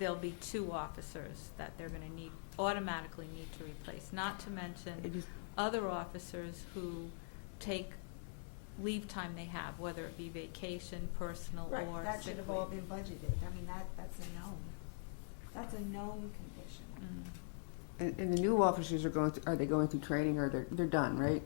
there'll be 2 officers that they're going to automatically need to replace, not to mention other officers who take leave time they have, whether it be vacation, personal, Right, or that sick should have all leave. been budgeted. I mean, that's a known. That's a known condition. And the new officers are they going through training, or they're done, right?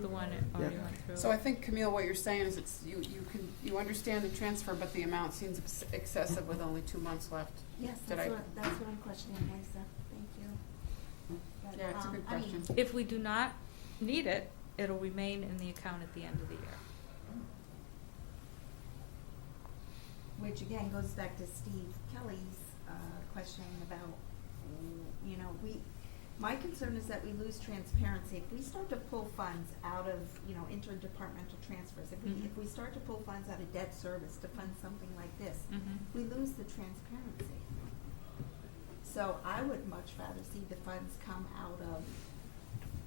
The one that already went through. So I think, Camille, what you're saying is you understand the transfer, but the amount seems excessive with only 2 months left. Yes, that's what I'm questioning, Lisa. Thank you. But, Yeah, it's a good I mean, question. If we do not need it, it'll remain in the account at the end of the year. which again goes back to Steve Kelly's questioning about, my concern is that we lose transparency. If we start to pull funds out of, interdepartmental transfers, if we start to pull funds out of debt service to fund something like this, we lose the transparency. So I would much rather see the funds come out of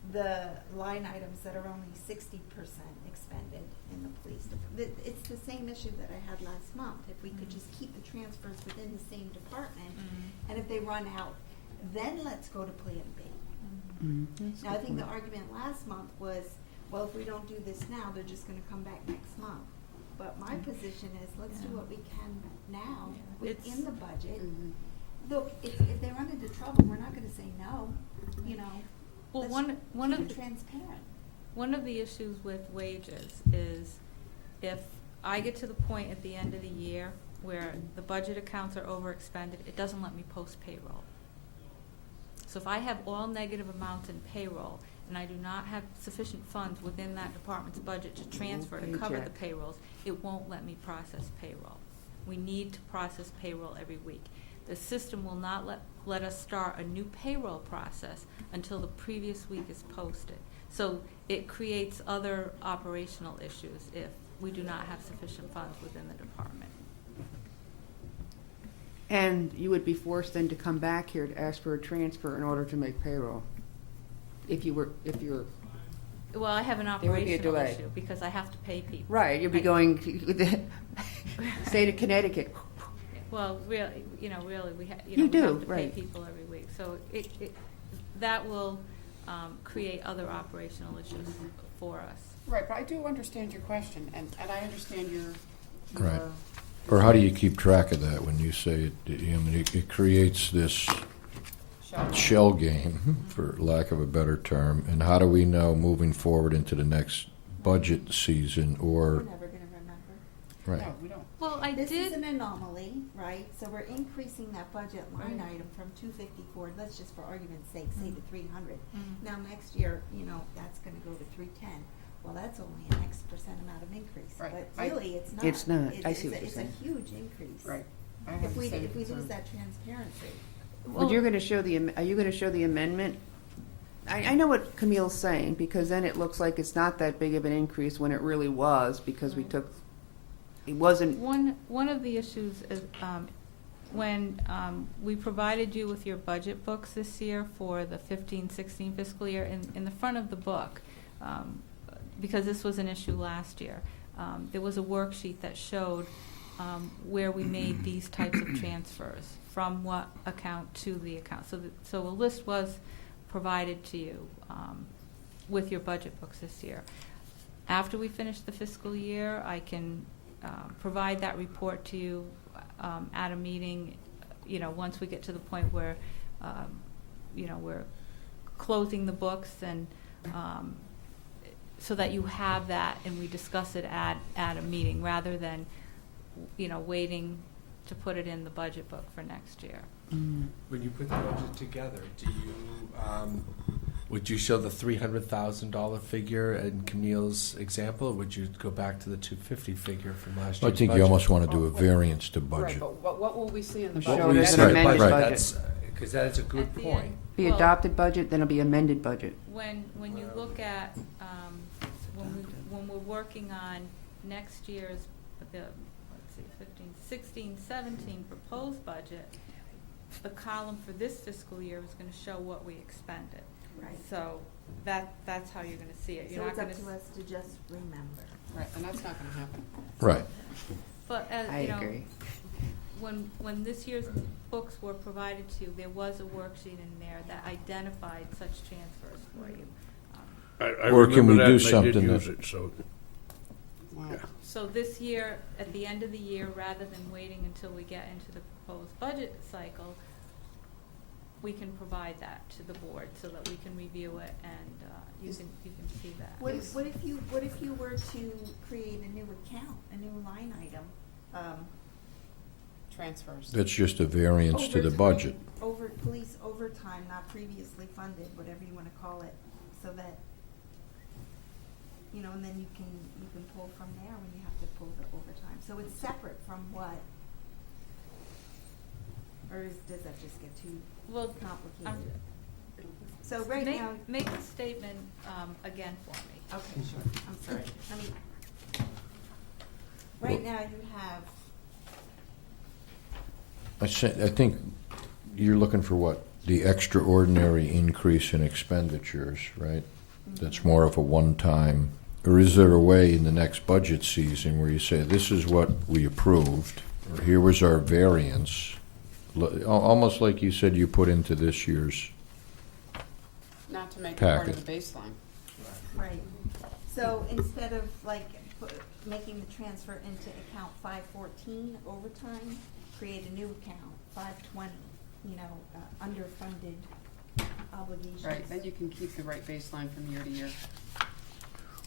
the line items that are only 60% expended in the police department. It's the same issue that I had last month. If we could just keep the transfers within the same department, and if they run out, then let's go to Plan B. Now, I think the argument last month was, well, if we don't do this now, they're just going to come back next month. But my position is, let's do what we can now within the budget. Look, if they run into trouble, we're not going to say no. Well, let's one of keep the, transparent. one of the issues with wages is if I get to the point at the end of the year where the budget accounts are overexpended, it doesn't let me post payroll. So if I have all negative amounts in payroll and I do not have sufficient funds within that department's budget to transfer to cover the payrolls, it won't let me process payroll. We need to process payroll every week. The system will not let us start a new payroll process until the previous week is posted. So it creates other operational issues if we do not have sufficient funds within the department. And you would be forced then to come back here to ask for a transfer in order to make payroll. If you're Well, I have an There would be a operational delay. issue because I have to pay people. right, you'd be going to the state of Connecticut. Well, really, we have You we do, have to pay right. people every week. So that will create other operational issues for us. Right, but I do understand your question, and I understand your Right. Or how do you keep track of that when you say it creates this shell game, for lack of a better term, and how do we know moving forward into the next budget season We're or, never going to remember. right, No, we don't. Well, This is an anomaly, right? So we're increasing that budget line item from 254, let's just for argument's sake say to 300. Now next year, that's going to go to 310. Well, that's only an X percent amount of increase, Right. but really it's not. It's not. I see what you're It's saying. a huge increase. Right. I have If the we same lose concern. that transparency. But you're going to show are you going to show the amendment? I know what Camille's saying, because then it looks like it's not that big of an increase when it really was, because it wasn't. One of the issues is when we provided you with your budget books this year for the 15-16 fiscal year, in the front of the book, because this was an issue last year, there was a worksheet that showed where we made these types of transfers from what account to the account. So a list was provided to you with your budget books this year. After we finish the fiscal year, I can provide that report to you at a meeting, once we get to the point where, we're closing the books, and so that you have that and we discuss it at a meeting rather than, waiting to put it in the budget book for next year. When you put the budget together, would you show the $300,000 figure in Camille's example, or would you go back to the $250 figure from last I year's think budget? you almost want to do a variance to Right, budget. but what will we see in the Show budget? it we as an said, amended right, budget. that's, because that is a good At the point. end. The Well, adopted budget, then it'll be amended budget. When you look at when we're working on next year's 16, 17 proposed budget, the column for this fiscal year is going to show what we expended. Right. So that's how you're going to see it. You're So not it's going up to us to just remember. Right, and that's not going to happen. Right. But I agree. when this year's books were provided to you, there was a worksheet in there that identified such transfers for you. I Or can remember we that, do and I did something use that- it, so, Wow. yeah. So this year, at the end of the year, rather than waiting until we get into the proposed budget cycle, we can provide that to the board so that we can review it and you can see that. What if you were to create a new account, a new line item? Transfers. That's just a variance to the overtime- budget. Over, police overtime, not previously funded, whatever you wanna call it, so that, and then you can pull from there when you have to pull the overtime. So it's separate from what? Or does that just get too Well, complicated? So right make, now. make the statement again for me. Okay, sure, I'm sorry, right now you have, I think you're looking for what? The extraordinary increase in expenditures, right? That's more of a one-time, or is there a way in the next budget season where you say, this is what we approved, or here was our variance? Almost like you said you put into this year's, Not to make it part of Packet. the baseline. right, so instead of making the transfer into account 514 overtime, create a new account, 520, underfunded obligations. Right, then you can keep the right baseline from year to year.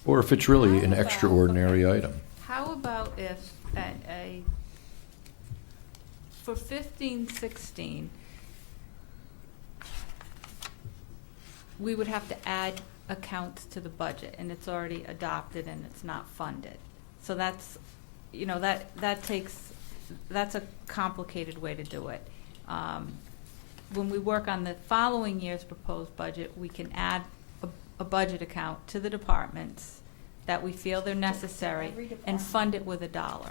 or if it's really an How about- extraordinary item. How about if for 15-16, we would have to add accounts to the budget, and it's already adopted and it's not funded. So that's, that's a complicated way to do it. When we work on the following year's proposed budget, we can add a budget account to the departments that we feel they're necessary Every and department. fund it with a dollar.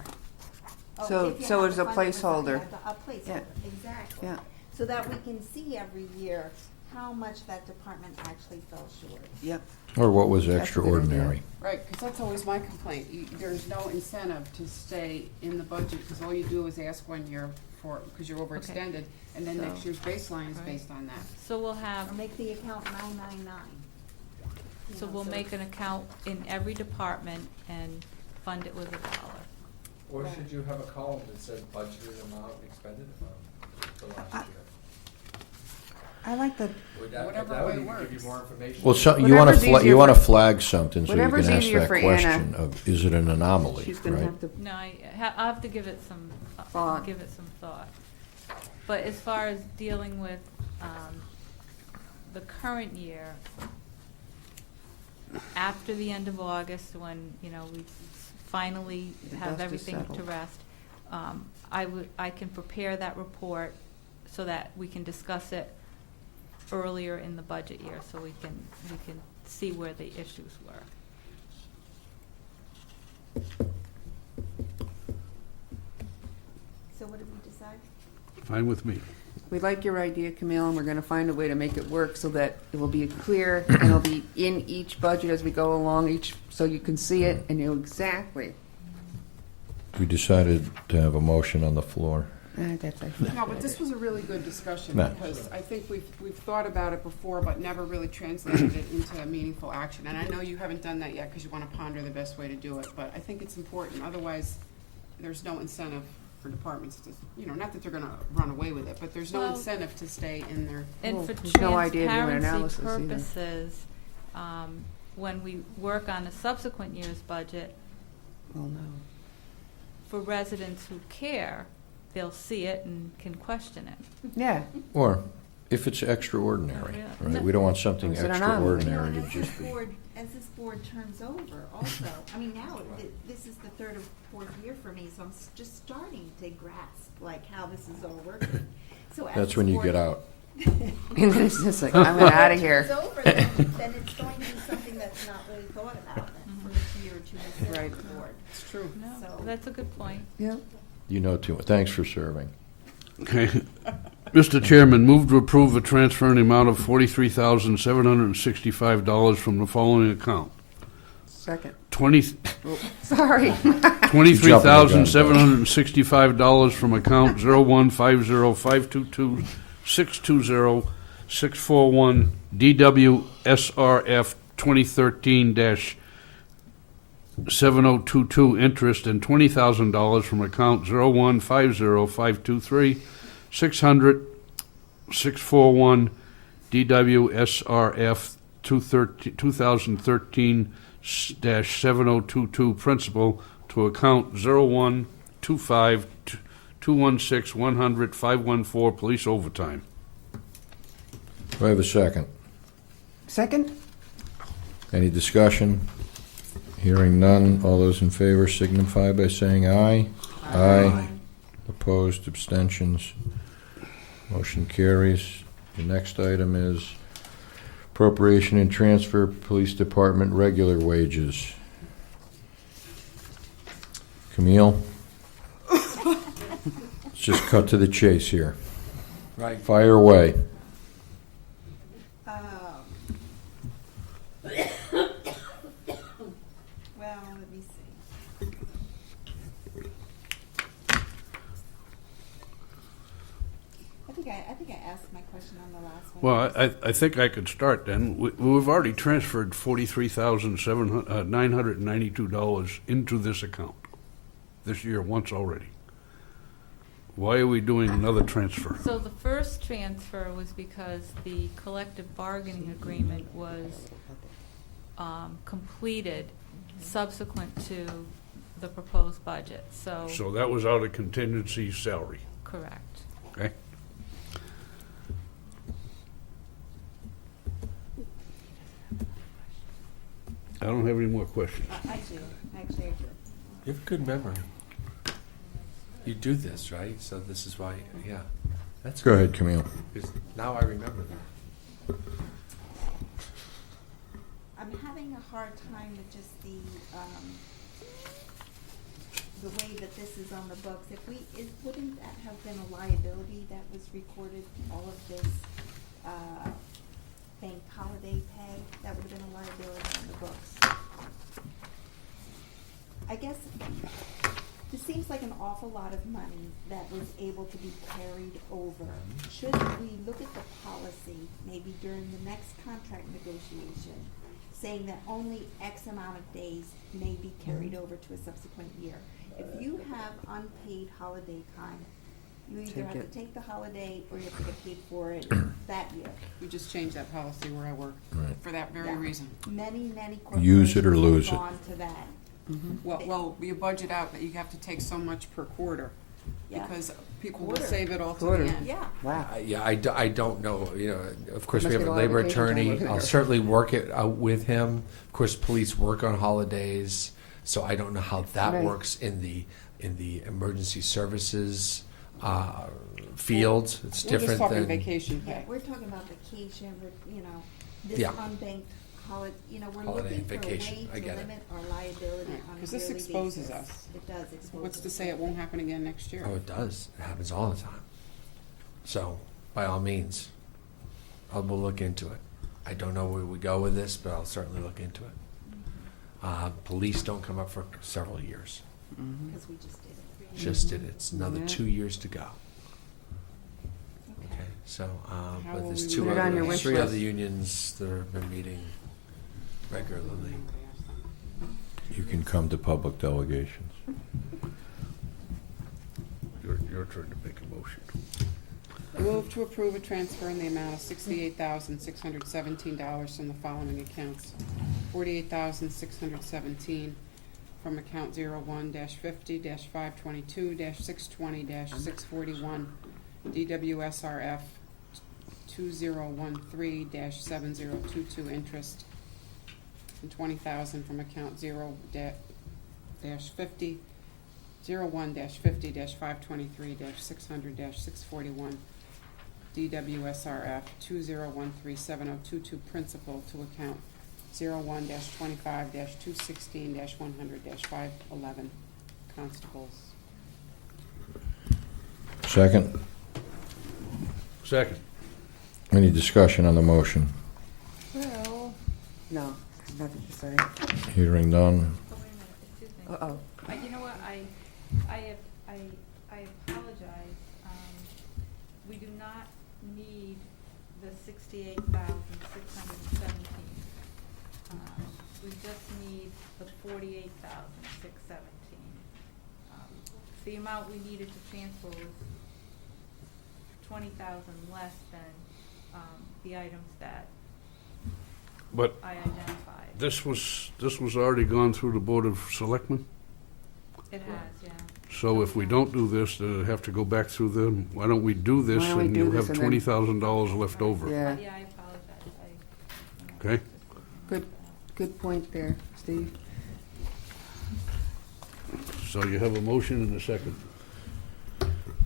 So- If you so have it's to a fund it with placeholder. A placeholder, exactly. Yeah. So that we can see every year how much that department actually fell short. Yep. Or what was That's a good extraordinary? Right, because that's always my complaint. There's no incentive to stay in the budget, because all you do is ask 1 year because you're overextended, and then So- next year's baseline is Right. based on that. So we'll Or have, make the account 999. so we'll make an account in every department and fund it with a dollar. Or should you have a column that says budgeted amount, expended amount for last year? I like the, Would that, Whatever that would way even give works. you more information? Well, you want Whatever's to easier you want to for- flag something so you whatever's can ask easier that for question Anna. of, is it an anomaly, she's gonna right? have to, No, I'll have to give it some, Thought. give it some thought. But as far as dealing with, the current year, after the end of August, when, we finally The have dust is everything to settled. rest, I can prepare that report so that we can discuss it earlier in the budget year, so we can see where the issues were. So what did we decide? Fine with me. we like your idea, Camille, and we're gonna find a way to make it work so that it will be clear and it'll be in each budget as we go along, so you can see it and know exactly. We decided to have a motion on the floor. That's No, but this was a really good discussion, No. because I think we've thought about it before, but never really translated it into meaningful action. And I know you haven't done that yet, because you want to ponder the best way to do it, but I think it's important. Otherwise, there's no incentive for departments to, not that they're gonna run away with it, but there's no Well- incentive to stay in their, And Well, for there's no idea of doing transparency analysis either. purposes, when we work on a subsequent year's budget, Well, no. for residents who care, they'll see it and can question it. Yeah, Or if it's extraordinary, Yeah. right? We don't want something Is it an anomaly? extraordinary to As this just be. board, as this board turns over also, now, this is the third or fourth year for me, so I'm just starting to grasp, how this is all working. So as That's this when you board- get out. and it's just like, I'm out of here. It's over, then it's going to be something that's not really thought about then for a year or two before Right. the board. it's true. No, So- that's a good point. Yeah. You know too. Thanks for serving. Okay. Mr. Chairman, move to approve a transfer in the amount of $43,765 from the following account. Second. 20, Oh, sorry. $23,765 from account 01505222620-641 DWSRF 2013-7022 interest, and $20,000 from account 0150523-600-641 DWSRF 2013-7022 principal to account 0125-216-100-514 police overtime. Do I have a second? Second? Any discussion? Hearing none. All those in favor signify by saying aye. Aye. Opposed, abstentions. Motion carries. The next item is appropriation and transfer police department regular wages. Camille? Let's just cut to the chase here. Right. Fire away. Well, let me see. I think I asked my question on the last one. Well, I think I could start then. We've already transferred $43,992 into this account this year once already. Why are we doing another transfer? So the first transfer was because the collective bargaining agreement was completed subsequent to the proposed budget, so. So that was out of contingency salary, Correct. okay? I don't have any more questions. I do, actually I do. You have a good memory. You do this, right? So this is why, yeah. That's Go good. ahead, Camille. 'Cause now I remember that. I'm having a hard time with just the way that this is on the books. Wouldn't that have been a liability that was recorded, all of this, bank holiday pay? That would have been a liability on the books. I guess, this seems like an awful lot of money that was able to be carried over. Should we look at the policy, maybe during the next contract negotiation, saying that only X amount of days may be carried over to a subsequent year? If you have unpaid holiday time, you either Take have it. to take the holiday or you have to get paid for it that year. We just changed that policy where I work Right. for that very Yeah. reason. Many Use it or corporations lose have it. gone to that. Well, you budget out that you have to take so much per quarter, Yeah. because people will Quarter. save it all to Quarter. the end. Yeah. Wow. I don't know, of course, we Must have get a a lot of labor vacation time attorney. over I'll there. certainly work it out with him. Of course, police work on holidays, so I don't know how that Right. works in the emergency services field. It's We're just different talking than vacation Yeah, pay. we're talking about vacation, this Yeah. unbanked holiday, we're Holiday looking for a vacation, way I to get it. limit our liability Right, on a 'cause yearly this exposes basis. us. It does expose What's to us. say it won't happen again next year? Oh, it does. It happens all the time. So, by all means, we'll look into it. I don't know where we go with this, but I'll certainly look into it. Police don't come up for several years. Because we just did it. Just did it. It's another Yeah. 2 years to go. Okay, so, How but will there's we two Put it on your other, wish three list. other unions that have been meeting regularly. You can come to public delegations. Your turn to make a motion. I move to approve a transfer in the amount of $68,617 from the following accounts. $48,617 from account 01-50-522-620-641 DWSRF 2013-7022 interest, and $20,000 from account 01-50-523-600-641 DWSRF 2013-7022 principal to account 01-25-216-100-511 constables. Second. Second. Any discussion on the motion? Well, No, nothing to say. Hearing none. Oh, wait a minute, excuse me. Uh-oh. You know what, $68,617. We just need the $48,617. The amount we needed to transfer was 20,000 less than the items that But I identified. this was already gone through the Board of Selectmen? It has, yeah. So if we don't do this, then it have to go back through them. Why don't we do this Why don't we and do you'll this have and then- $20,000 left over? Yeah, Yeah, I apologize. Okay. good point there, Steve. So you have a motion and a second.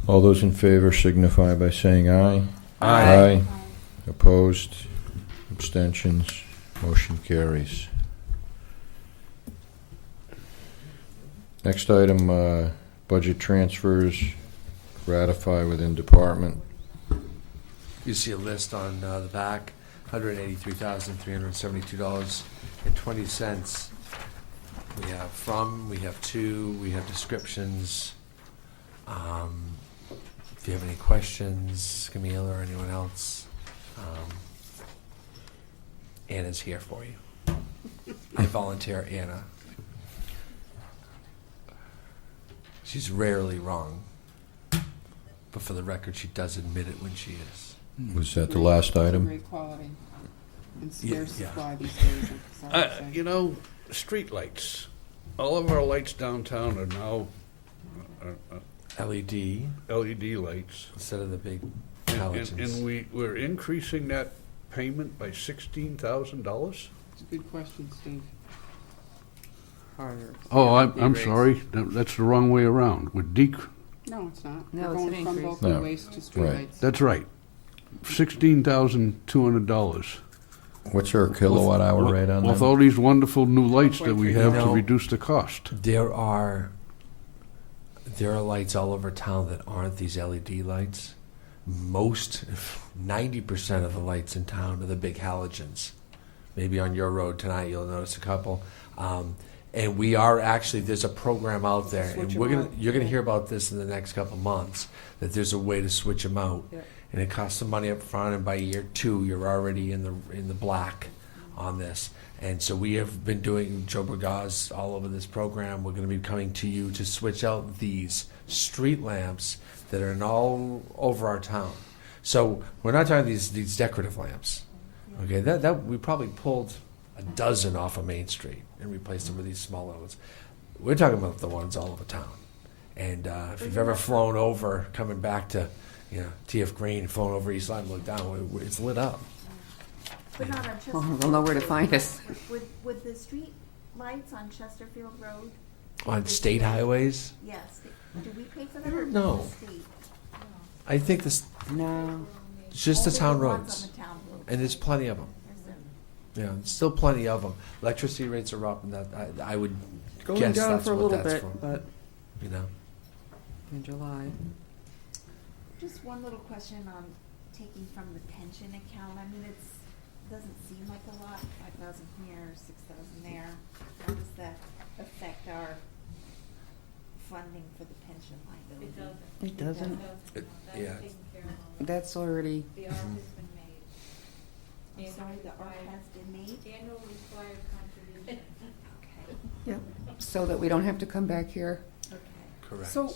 All those in favor signify by saying aye. Aye. Opposed? Abstentions? Motion carries. Next item, budget transfers, ratify within department. You see a list on the back, $183,372.20. We have from, we have to, we have descriptions. If you have any questions, Camille or anyone else, Anna's here for you. I volunteer Anna. She's rarely wrong, but for the record, she does admit it when she is. Was that the last item? Great quality and Yeah, scarce yeah. supply these days, I'm sorry to say. You know, street lights. All of our lights downtown are now LED LED lights. instead of the big And halogens. we're increasing that payment by $16,000? It's a good question, Steve. Oh, I'm sorry. That's the wrong way around. We're No, it's not. No, We're it's an going from increase. local No. waste to Right. streetlights. That's right. $16,200. What's our kilowatt hour rate on With that? all these wonderful new lights that we have to No. reduce the cost. There are lights all over town that aren't these LED lights. Most, 90% of the lights in town are the big halogens. Maybe on your road tonight you'll notice a couple. And we are actually, there's a program out there, Switch and 'em out. you're gonna hear about this in the next couple months, that there's a way to switch them out. Yeah. And it costs some money up front, and by year 2, you're already in the black on this. And so we have been doing, Joe Bergaz all over this program. We're gonna be coming to you to switch out these street lamps that are in all over our town. So we're not talking these decorative lamps. Okay, that we probably pulled a dozen off of Main Street and replaced them with these smaller ones. We're talking about the ones all over town. And if you've ever flown over, coming back to, TF Green, flown over East Lyme, look down, it's lit up. But not on Well, Chesterfield. they'll know where to find us. Would the street lights on Chesterfield Road, On state highways, yes, do we pay for that or No. does the state? I think this, No. it's just the Only town ones roads. on the town roads. And there's plenty of them. There's Yeah, there's still plenty of them. Electricity rates are up, and that I would Going guess down that's for a what little that's bit, from. but You know, in July. Just one little question on taking from the pension account. I mean, doesn't seem like a lot, 5,000 here, 6,000 there. How does that affect our funding for the pension liability? It doesn't. It doesn't. It- That's yeah. taken care of already. That's already, The ARP has been made. I'm sorry, the ARP has been made? Annual required contribution. Okay, so that we don't have to come back here. okay. correct. So,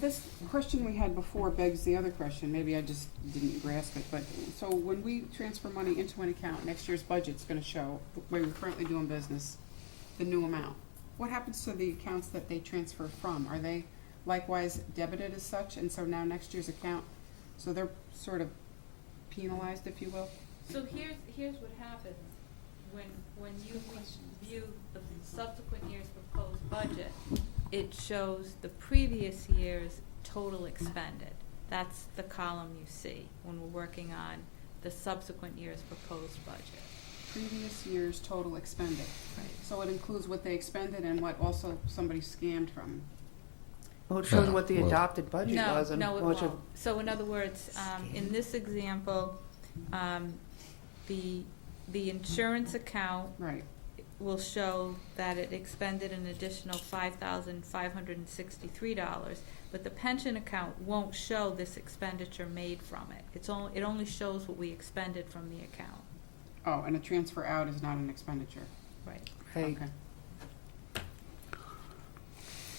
this question we had before begs the other question, maybe I just didn't grasp it, but, so when we transfer money into an account, next year's budget's gonna show, the way we're currently doing business, the new amount. What happens to the accounts that they transfer from? Are they likewise debited as such, and so now next year's account, so they're sort of penalized, if you will? So here's what happens, when you view the subsequent year's proposed budget, it shows the previous year's total expended. That's the column you see when we're working on the subsequent year's proposed budget. Previous year's total expended. Right. So it includes what they expended and what also somebody scammed from. Well, it shows Yeah, what the well- adopted budget was and No, it what won't. So in other words, in this example, the insurance account Right. will show that it expended an additional $5,563, but the pension account won't show this expenditure made from it. It only shows what we expended from the account. Oh, and a transfer out is not an expenditure. Right. Right. Okay.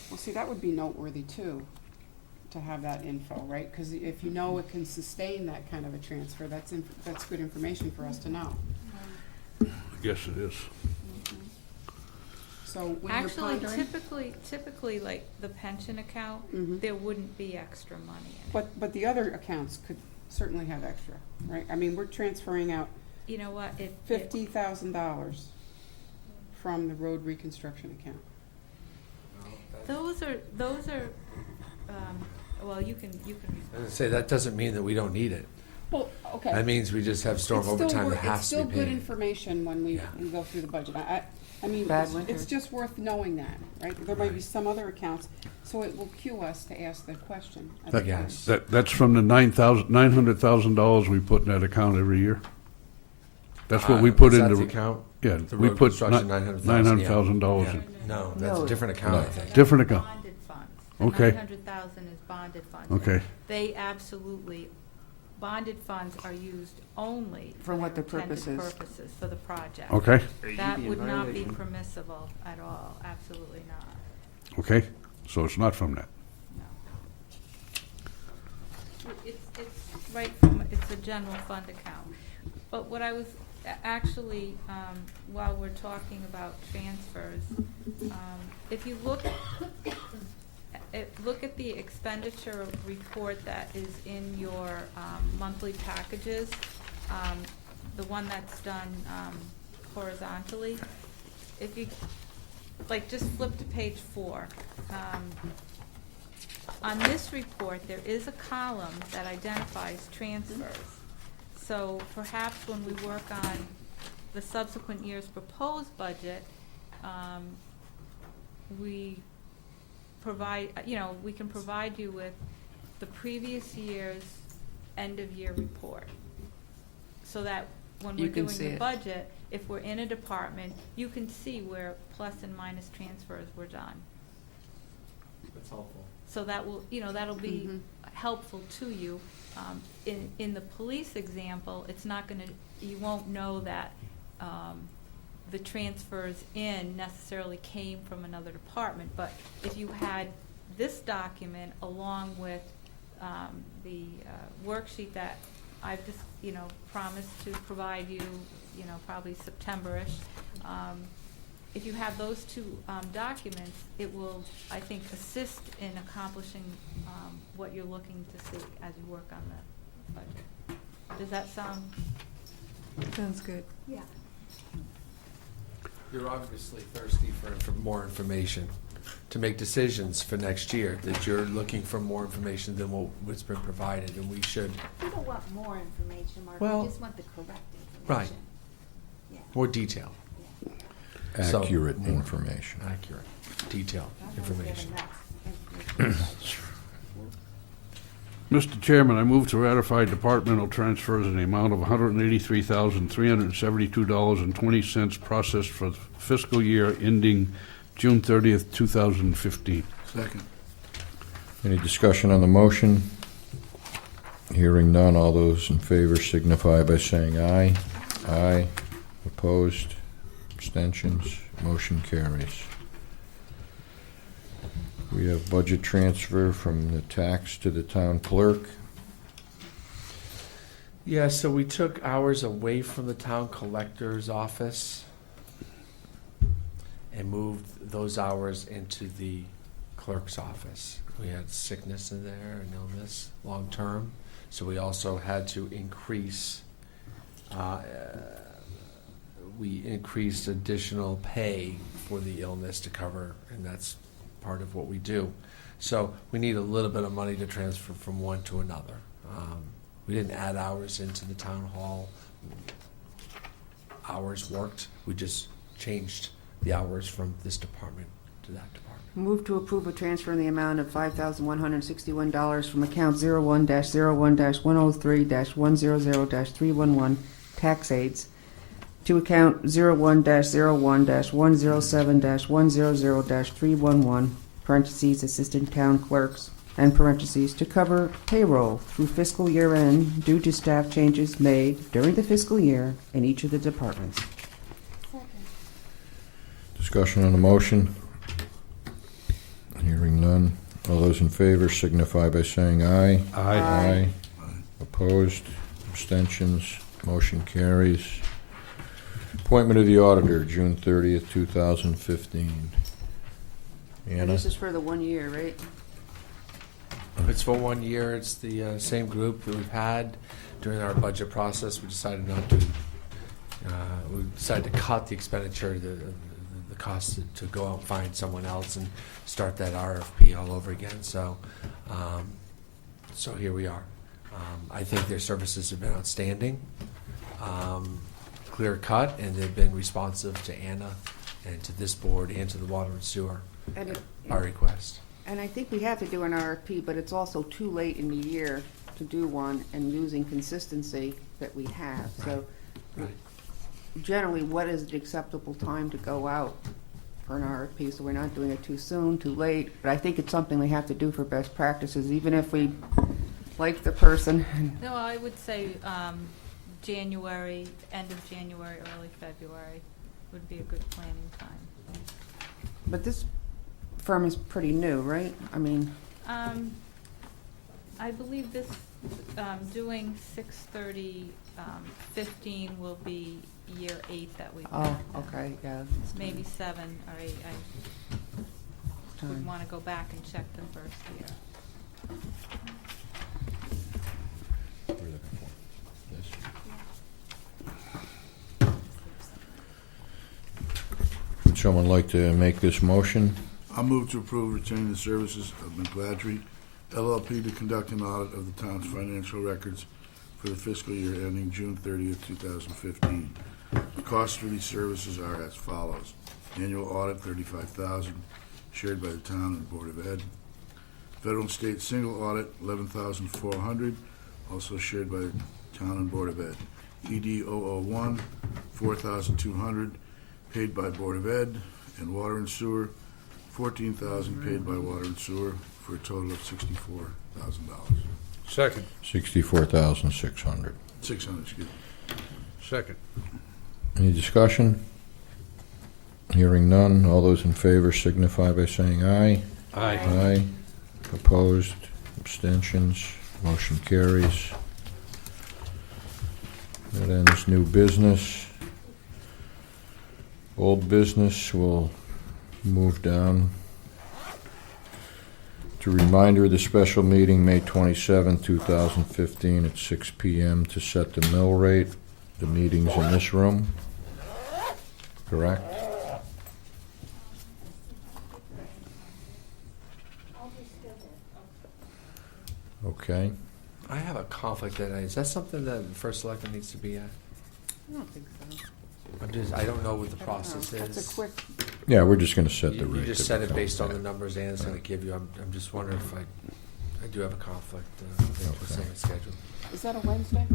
Well, see, that would be noteworthy too, to have that info, right? Because if you know it can sustain that kind of a transfer, that's good information for us to know. Yes, it is. So when Actually, you're pondering, typically, like the pension account, Mhm. there wouldn't be extra money in it. but the other accounts could certainly have extra, right? I mean, we're transferring out You know what, $50,000 from the road reconstruction account. those are, well, you can, I was gonna say, that doesn't mean that we don't need it. Well, okay. That means we just have storm It's still overtime that it's has to still be good paid. information when we Yeah. go through the budget. I mean, Bad it's winter. just worth knowing that, right? There might be Right. some other accounts, so it will cue us to ask the question. at That- the time. Yes. That's from the $900,000 we put in that account every year? That's what we put Is that into, the account? yeah, The we road put construction, $900,000, $900,000 yeah. in. No, that's No. a different account, I No. think. Different account. Bonded funds. Okay. The 900,000 is bonded funds. Okay. They absolutely, bonded funds are used only For what the intended purpose is. purposes for the project. Okay, That would not be permissible at all, absolutely not, okay, so it's not from that. no. It's right from, it's a general fund account. But what I was, actually, while we're talking about transfers, if you look at the expenditure report that is in your monthly packages, the one that's done horizontally. If you, like, just flip to page 4. On this report, there is a column that identifies transfers. So perhaps when we work on the subsequent year's proposed budget, we provide, we can provide you with the previous year's end-of-year report. So that when You we're can doing see the it. budget, if we're in a department, you can see where plus and minus transfers were done. That's helpful. So that will, that'll be Mhm. helpful to you. In the police example, it's not gonna, you won't know that the transfers in necessarily came from another department. But if you had this document along with the worksheet that I've just, promised to provide you, probably September-ish, if you have those two documents, it will, I think, assist in accomplishing what you're looking to see as you work on the budget. Does that sound? Sounds good. Yeah. You're obviously thirsty for more information to make decisions for next year, that you're looking for more information than what's been provided, and we should, We don't want more information, Mark. Well, We just want the correct right. information. Yeah. more detail, Yeah. So, Accurate more. information. accurate, detailed I don't think we have information. enough information. Mr. Chairman, I move to ratify departmental transfers in the amount of $183,372.20 processed for the fiscal year ending June 30th, 2015. Second. Any discussion on the motion? Hearing none, all those in favor signify by saying aye. Aye. Opposed? Abstentions? Motion carries. We have budget transfer from the tax to the town clerk. Yeah, so we took hours away from the town collector's office and moved those hours into the clerk's office. We had sickness in there and illness, long-term, so we also had to increase, we increased additional pay for the illness to cover, and that's part of what we do. So we need a little bit of money to transfer from one to another. We didn't add hours into the town hall. Hours worked. We just changed the hours from this department to that department. Move to approve a transfer in the amount of $5,161 from account 01-01-103-100-311 tax aids to account 01-01-107-100-311 parentheses assistant town clerks and parentheses, to cover payroll through fiscal year end due to staff changes made during the fiscal year in each of the departments. Discussion on the motion? Hearing none. All those in favor signify by saying aye. Aye. Opposed? Abstentions? Motion carries. Appointment of the auditor, June 30th, 2015. And Anna? this is for the 1 year, right? It's for 1 year. It's the same group that we've had during our budget process. We decided not to. We decided to cut the expenditure, the cost to go out and find someone else and start that RFP all over again. So, so here we are. I think their services have been outstanding, clear cut, and they've been responsive to Anna and to this board and to the water and sewer. And Our request. And I think we have to do an RFP, but it's also too late in the year to do one and losing consistency that we have. So Right. generally, what is the acceptable time to go out for an RFP? So we're not doing it too soon, too late. But I think it's something we have to do for best practices, even if we like the person. No, I would say January, end of January, early February would be a good planning time. But this firm is pretty new, right? I mean, I believe this, doing 6/30/15 will be year 8 that we've oh, had. okay, yeah. Maybe 7 or 8. I would Time. want to go back and check the first year. What are you looking for? This? Would someone like to make this motion? I'll move to approve retaining the services of McGladrey LLP to conduct an audit of the town's financial records for the fiscal year ending June 30th, 2015. The costs for these services are as follows. Annual audit, $35,000, shared by the town and Board of Ed. Federal and state single audit, $11,400, also shared by the town and Board of Ed. ED 001, $4,200, paid by Board of Ed. And water and sewer, $14,000 paid by water and sewer, for a total of $64,000. Second. 64,600. 600, excuse me. Second. Any discussion? Hearing none. All those in favor signify by saying aye. Aye. Aye. Opposed? Abstentions? Motion carries. That ends new business. Old business will move down to reminder of the special meeting, May 27, 2015, at 6 p.m. to set the mill rate. The meeting's in this room, correct? Okay. I have a conflict that night. Is that something that the first selectman needs to be at? I don't think so. I don't know what the I don't know. process is. That's a quick, Yeah, we're just going to set the rate. You just that set it becomes based on the that. numbers Anna's going to give you. I'm just wondering if I do have a conflict with Okay. the schedule. Is that a Wednesday?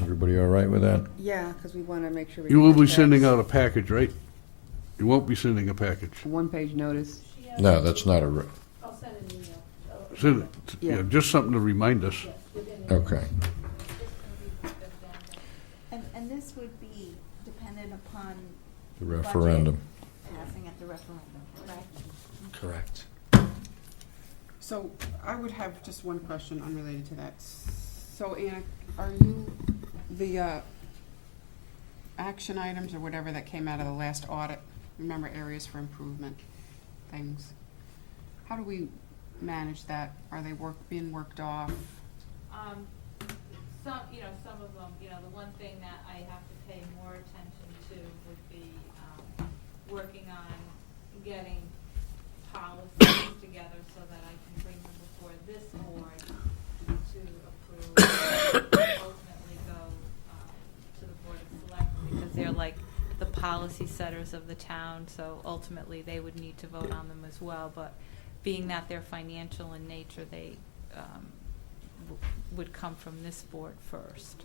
Everybody all right with that? yeah, because we want to make sure we. You will be get that sending out a package, right? You won't be sending a package. one-page notice. No, that's not a, Send it, Yeah. yeah, just something to remind us. okay. And this would be dependent upon The referendum. passing at the referendum, correct? Correct. So I would have just one question unrelated to that. So Anna, are you, the action items or whatever that came out of the last audit, remember areas for improvement, things? How do we manage that? Are they being worked off? Some of them, the one thing that I have to pay more attention to would be working on getting policies together so that I can bring them before this board to approve, ultimately go to the Board of Selectmen, because they're like the policy setters of the town, so ultimately they would need to vote on them as well, but being that they're financial in nature, they would come from this board first,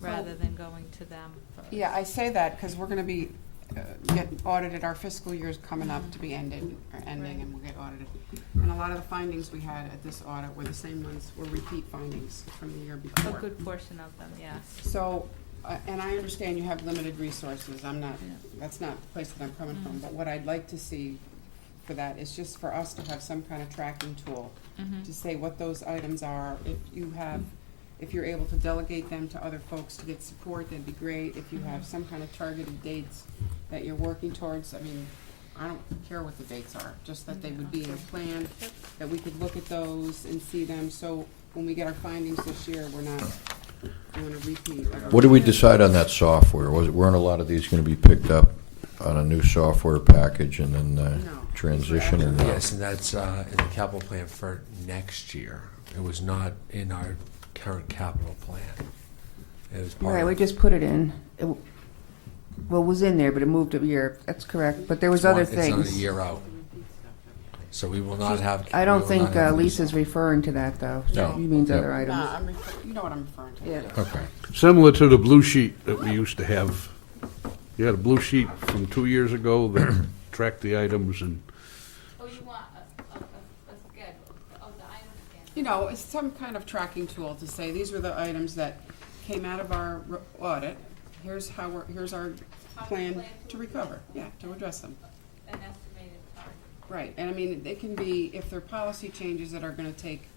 rather than going to them first. Yeah, I say that because we're gonna be get audited. Our fiscal year's coming up to be ending, and we'll get audited. And a lot of the findings we had at this audit were the same ones, were repeat findings from the year A before. good portion of them, yes. So, and I understand you have limited resources, that's not the place that I'm coming from, but what I'd like to see for that is just for us to have some kind of tracking tool to say what those items are. If you're able to delegate them to other folks to get support, that'd be great. If you have some kind of targeted dates that you're working towards, I mean, I don't care what the dates are, just that they would be in a plan, that we could look at those and see them, so when we get our findings this year, we're not doing a repeat. What did we decide on that software? Weren't a lot of these gonna be picked up on a new software package and then No. transition or not? Yes, and that's in the capital plan for next year. It was not in our current capital plan. It was part Right, of we just put it in. Well, it was in there, but it moved a year. That's correct. But there was other It's not a things. year out. So we will not have. I we don't will think not have Lisa's referring to that, though. No. He means No. other items. Nah, you know what I'm referring to. Yeah. Okay. Similar to the blue sheet that we used to have. You had a blue sheet from 2 years ago that tracked the items and Oh, you want a schedule, the item schedule? You know, it's some kind of tracking tool to say, these were the items that came out of our audit. Here's our plan to recover, to address them. An estimated target. Right, and I mean, it can be, if there are policy changes that are gonna take,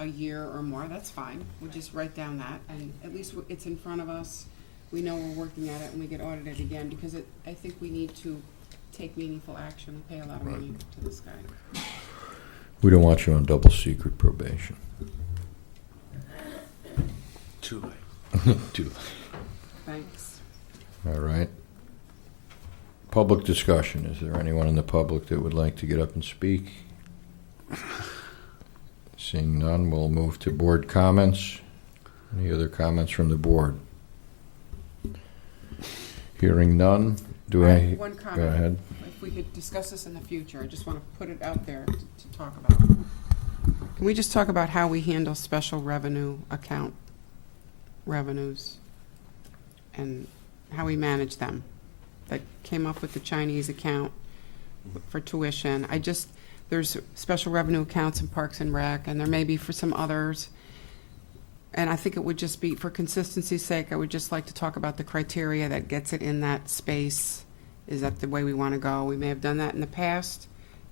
a year or more, that's fine. We'll just write down that, and at least it's in front of us. We know we're working at it, and we get audited again, because I think we need to take meaningful action, pay a lot of money to this guy. We don't want you on double secret probation. Too late. Too. Thanks. All right. Public discussion. Is there anyone in the public that would like to get up and speak? Seeing none, we'll move to board comments. Any other comments from the board? Hearing none, I have one go comment. ahead. If we could discuss this in the future, I just want to put it out there to talk about. Can we just talk about how we handle special revenue account revenues and how we manage them? That came up with the Chinese account for tuition. There's special revenue accounts in Parks and Rec, and there may be for some others. And I think it would just be, for consistency's sake, I would just like to talk about the criteria that gets it in that space. Is that the way we want to go? We may have done that in the past.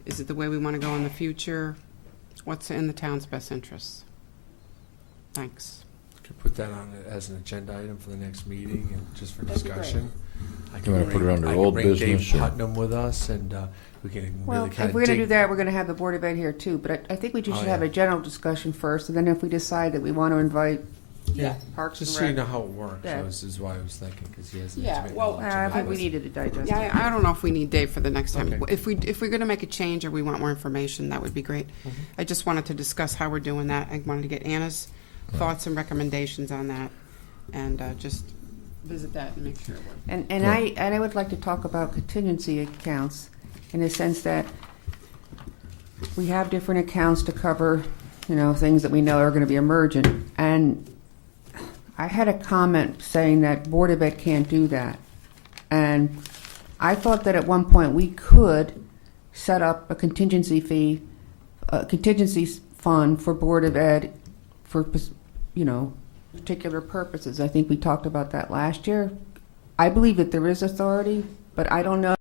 Is it the way we want to go in the future? What's in the town's best interests? Thanks. Could put that on as an agenda item for the next meeting and just for That'd be great. discussion. You wanna put it under I old can bring business, Dave or- Putnam with us, and we can Well, really kind if of we're going to do dig. that, we're going to have the Board of Ed here, too. But I think we just Oh, should have yeah. a general discussion first, and then if we decide that we want to invite Yeah, Parks just and so you Rec. know how it works. Yeah. This is why I was thinking, because he has. Yeah, well, I think we needed to digest Yeah, it. I don't know if we need Dave for the next time. Okay. If we're going to make a change or we want more information, that would be great. I just wanted to discuss how we're doing that. I wanted to get Anna's thoughts and recommendations on that, and just visit that and make sure it works. And I would like to talk about contingency accounts in the sense that we have different accounts to cover, things that we know are going to be emergent. And I had a comment saying that Board of Ed can't do that. And I thought that at one point we could set up a contingency fund for Board of Ed for, particular purposes. I think we talked about that last year. I believe that there is authority, but I don't know